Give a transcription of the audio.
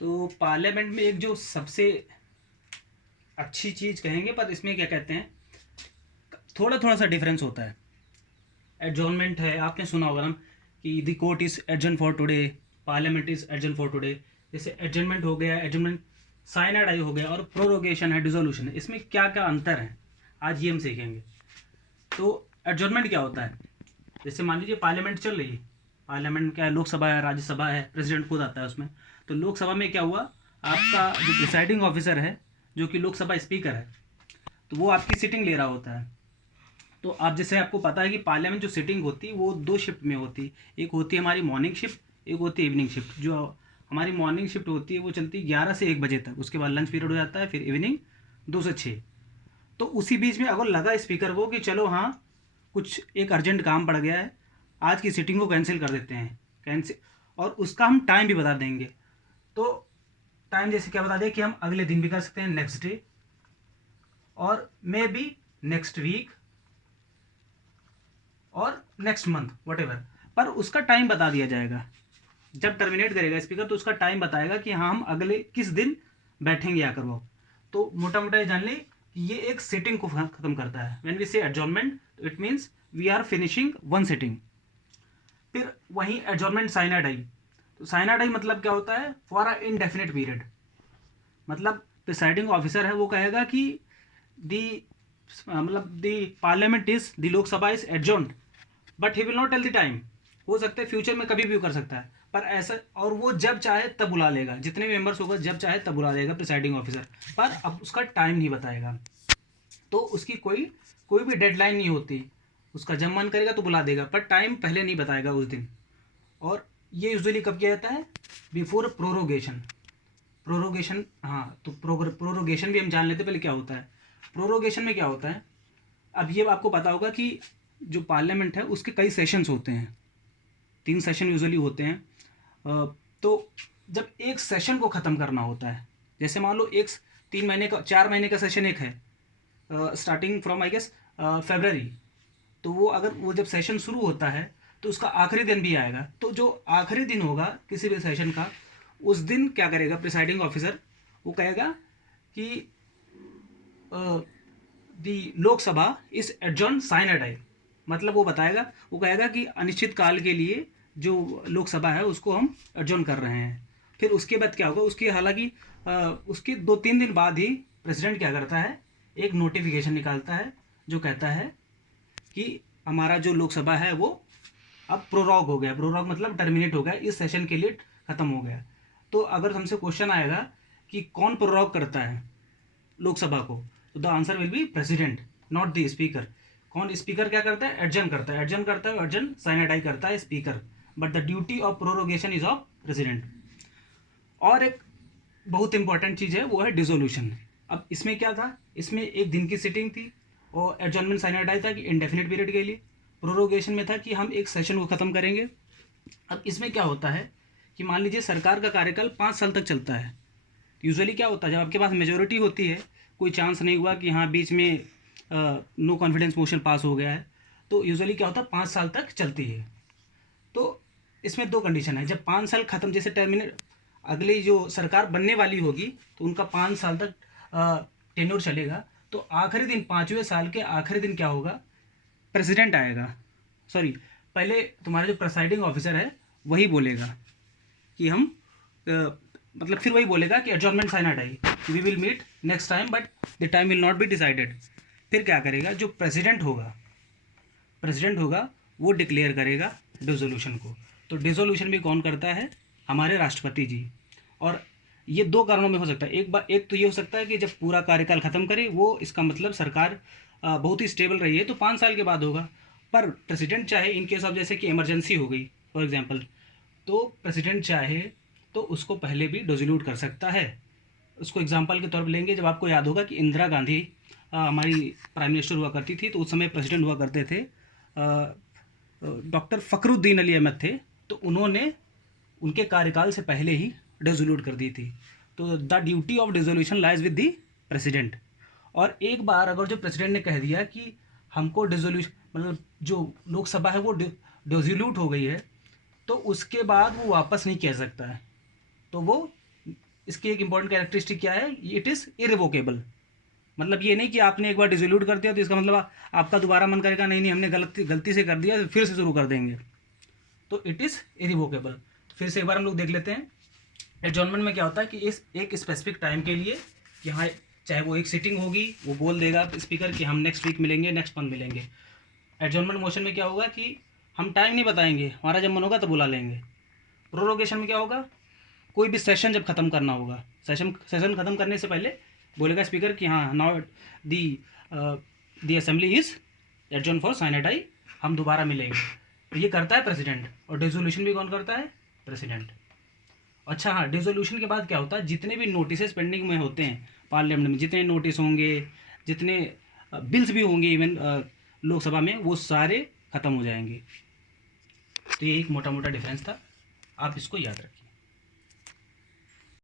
तो पार्लियामेंट में एक जो सबसे अच्छी चीज़ कहेंगे, पर इसमें क्या कहते हैं, थोड़ा थोड़ा सा डिफरेंस होता है। एडजॉर्नमेंट है, आपने सुना होगा ना कि the court is adjourn for today, parliament is adjourn for today. जैसे एडजर्नमेंट हो गया, एडजर्नमेंट साइनड आई हो गया, और प्रोरोगेशन है, डिसोल्यूशन है। इसमें क्या क्या अंतर है आज ये हम सीखेंगे। तो एडजर्नमेंट क्या होता है, जैसे मान लीजिए पार्लियामेंट चल रही है, पार्लियामेंट क्या है, लोकसभा है, राज्यसभा है, प्रेसिडेंट खुद आता है उसमें। तो लोकसभा में क्या हुआ, आपका जो प्रिसाइडिंग ऑफिसर है, जो कि लोकसभा स्पीकर है, तो वो आपकी सिटिंग ले रहा होता है। तो आप जैसे आपको पता है कि पार्लियामेंट जो सिटिंग होती है वो दो शिफ्ट में होती है। एक होती है हमारी मॉर्निंग शिफ्ट, एक होती है इवनिंग शिफ्ट। जो हमारी मॉर्निंग शिफ्ट होती है वो चलती है 11 से 1 बजे तक, उसके बाद लंच पीरियड हो जाता है, फिर इवनिंग 2 से 6। तो उसी बीच में अगर लगा स्पीकर को कि चलो हाँ, कुछ एक अर्जेंट काम पड़ गया है, आज की सिटिंग को कैंसिल कर देते हैं, कैंसिल, और उसका हम टाइम भी बता देंगे। तो टाइम जैसे क्या बता दें कि हम अगले दिन भी कर सकते हैं, नेक्स्ट डे, और मे बी नेक्स्ट वीक, और नेक्स्ट मंथ, वट एवर। पर उसका टाइम बता दिया जाएगा। जब टर्मिनेट करेगा स्पीकर तो उसका टाइम बताएगा कि हाँ, हम अगले किस दिन बैठेंगे आकर वो। तो मोटा मोटा ये जान ले कि ये एक सिटिंग को खत्म करता है। When we say adjournment, it means we are finishing one sitting. फिर वहीं एडजॉर्नमेंट साइना डाई। तो साइना डाई मतलब क्या होता है, फॉर अ इनडेफिनेट पीरियड। मतलब प्रिसाइडिंग ऑफिसर है, वो कहेगा कि दी मतलब the parliament is the Lok Sabha is adjourned, but he will not tell the time. हो सकता है फ्यूचर में कभी भी कर सकता है, पर ऐसा, और वो जब चाहे तब बुला लेगा, जितने मेंबर्स होगा जब चाहे तब बुला लेगा प्रिसाइडिंग ऑफिसर, पर अब उसका टाइम नहीं बताएगा। तो उसकी कोई कोई भी डेडलाइन नहीं होती, उसका जब मन करेगा तो बुला देगा, पर टाइम पहले नहीं बताएगा उस दिन। और ये यूजुअली कब किया जाता है, बिफोर प्रोरोगेशन। प्रोरोगेशन, हाँ, तो प्रोरोगेशन भी हम जान लेते पहले क्या होता है। प्रोरोगेशन में क्या होता है, अब ये आपको पता होगा कि जो पार्लियामेंट है उसके कई सेशंस होते हैं, 3 सेशन यूजुअली होते हैं। तो जब एक सेशन को ख़त्म करना होता है, जैसे मान लो एक 3 महीने का, 4 महीने का सेशन एक है, starting from I guess February. तो वो अगर वो जब सेशन शुरू होता है तो उसका आखिरी दिन भी आएगा। तो जो आखिरी दिन होगा किसी भी सेशन का, उस दिन क्या करेगा प्रिसाइडिंग ऑफिसर, वो कहेगा कि the Lok Sabha is adjourn sine die. मतलब वो बताएगा, वो कहेगा कि अनिश्चित काल के लिए जो लोकसभा है उसको हम एडजॉर्न कर रहे हैं। फिर उसके बाद क्या होगा, उसकी हालांकि उसके 2-3 दिन बाद ही प्रेसिडेंट क्या करता है, एक नोटिफिकेशन निकालता है जो कहता है कि हमारा जो लोकसभा है वो अब प्रोरॉग हो गया। प्रोरॉग मतलब टर्मिनेट हो गया, इस सेशन के लिए ख़त्म हो गया। तो अगर हमसे क्वेश्चन आएगा कि कौन प्रोरॉग करता है लोकसभा को, तो the answer will be president, not the speaker. कौन स्पीकर क्या करता है, एडजर्न करता है, एडजर्न करता है, एडजर्न साइनेडाई करता है speaker, but the duty of prorogation is of president. और एक बहुत इंपॉर्टेंट चीज़ है, वो है डिसोल्यूशन। अब इसमें क्या था, इसमें एक दिन की सिटिंग थी, और एडजर्नमेंट साइनेडाई था कि इंडेफिनिट पीरियड के लिए। प्रोरोगेशन में था कि हम एक सेशन को ख़त्म करेंगे। अब इसमें क्या होता है कि मान लीजिए सरकार का कार्यकाल 5 साल तक चलता है। यूजुअली क्या होता है, जब आपके पास मेजोरिटी होती है, कोई चांस नहीं हुआ कि हाँ बीच में नो कॉन्फिडेंस मोशन पास हो गया है, तो यूजुअली क्या होता है 5 साल तक चलती है। तो इसमें 2 कंडीशन है, जब 5 साल ख़त्म, जैसे टर्मिनेट, अगली जो सरकार बनने वाली होगी तो उनका 5 साल तक टेन्योर चलेगा। तो आखिरी दिन, 5वें साल के आखिरी दिन क्या होगा, प्रेसिडेंट आएगा, सॉरी, पहले तुम्हारा जो प्रेसाइडिंग ऑफिसर है वही बोलेगा कि हम मतलब फिर वही बोलेगा कि एडजॉर्नमेंट साइन हटाई, we will meet next time but the time will not be decided. फिर क्या करेगा, जो प्रेसिडेंट होगा वो डिक्लेयर करेगा डिसोल्यूशन को। तो डिसोल्यूशन भी कौन करता है, हमारे राष्ट्रपति जी। और ये 2 कारणों में हो सकता है, एक तो ये हो सकता है कि जब पूरा कार्यकाल ख़त्म करे वो, इसका मतलब सरकार बहुत ही स्टेबल रही है तो 5 साल के बाद होगा। पर प्रेसिडेंट चाहे, इन केस ऑफ जैसे कि इमरजेंसी हो गई फॉर एग्जांपल, तो प्रेसिडेंट चाहे तो उसको पहले भी डिसोल्यूट कर सकता है। उसको एग्जांपल के तौर पर लेंगे, जब आपको याद होगा कि इंदिरा गांधी हमारी प्राइम मिनिस्टर हुआ करती थी, तो उस समय प्रेसिडेंट हुआ करते थे डॉक्टर फ़खरुद्दीन अली अहमद थे। तो उन्होंने उनके कार्यकाल से पहले ही डिसोल्यूट कर दी थी। तो the duty of dissolution lies with the president. और एक बार अगर जो प्रेसिडेंट ने कह दिया कि हमको डिसोल्यूशन, मतलब जो लोकसभा है वो डिसोल्यूट हो गई है, तो उसके बाद वो वापस नहीं कह सकता है। तो वो इसकी एक इंपॉर्टेंट कैरेक्टरिस्टिक क्या है, इट इज़ इरिवोकेबल। मतलब ये नहीं कि आपने एक बार डिसोल्यूट कर दिया तो इसका मतलब आपका दोबारा मन करेगा नहीं नहीं हमने गलती से कर दिया फिर से शुरू कर देंगे, तो इट इज़ इरिवोकेबल। तो फिर से एक बार हम लोग देख लेते हैं एडजॉर्नमेंट में क्या होता है कि इस एक स्पेसिफिक टाइम के लिए यहाँ चाहे वो एक सिटिंग होगी, वो बोल देगा स्पीकर कि हम नेक्स्ट वीक मिलेंगे, नेक्स्ट मंथ मिलेंगे। एडजॉर्नमेंट मोशन में क्या होगा कि हम टाइम नहीं बताएंगे, हमारा जब मन होगा तो बुला लेंगे। प्रोरोगेशन में क्या होगा, कोई भी सेशन जब ख़त्म करना होगा, सेशन ख़त्म करने से पहले बोलेगा स्पीकर कि हाँ now the assembly is adjourn for sine die, हम दोबारा मिलेंगे। तो ये करता है प्रेसिडेंट, और डिसोल्यूशन भी कौन करता है, प्रेसिडेंट। अच्छा हाँ, डिसोल्यूशन के बाद क्या होता है, जितने भी नोटिस पेंडिंग में होते हैं पार्लियामेंट में, जितने नोटिस होंगे, जितने बिल्स भी होंगे इवन लोकसभा में, वो सारे ख़त्म हो जाएंगे। तो ये एक मोटा मोटा डिफरेंस था, आप इसको याद रखिए।